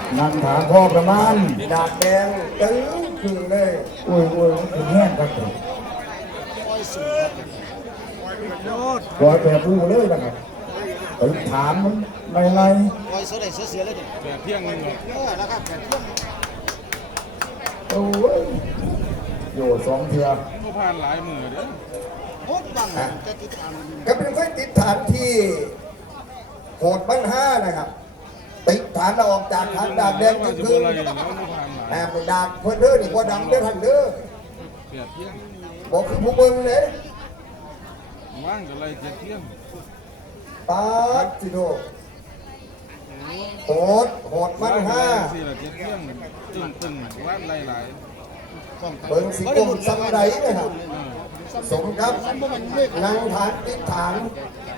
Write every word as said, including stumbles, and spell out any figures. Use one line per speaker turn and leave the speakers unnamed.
นั่งถามพ่อประมาณ
ดาบแดงตึ้งคือเลย
โอ้ยโอ้ยถึงแห้งครับผมปล่อยแบบรู้เลยนะครับไปถามมันในใน
ปล่อยเสียเลยเสียเลยดิ
แต่เที่ยงนึงเหรอ
เออแล้วครับแต่เที่ยง
โอ้ยโยสองเทือ
ก็ผ่านหลายมือเด้อ
โคตรบังจะติดตาม
ก็เป็นไฟติดฐานที่โหดบ้านห้านะครับติดฐานเราออกจากฐานดาบแดง
ว่า
ก็
จะ
คือ
อะไรแล้วก็ผ่านหลาย
แอบดาบเพื่อนเด้อนี่ว่าดังเด้อท่านเด้อ
เปียเที่ยง
บอกคือผู้เบิ่งเลย
ว่างกับอะไรเจ็ดเที่ยง
ปาดสิโดโหดโหดบ้านห้า
สี่ละเจ็ดเที่ยงตึ้งตึ้งว่านหลายหลาย
เบิ่งสิกรมสังไดนะครับสมครับนั่งฐานติดฐาน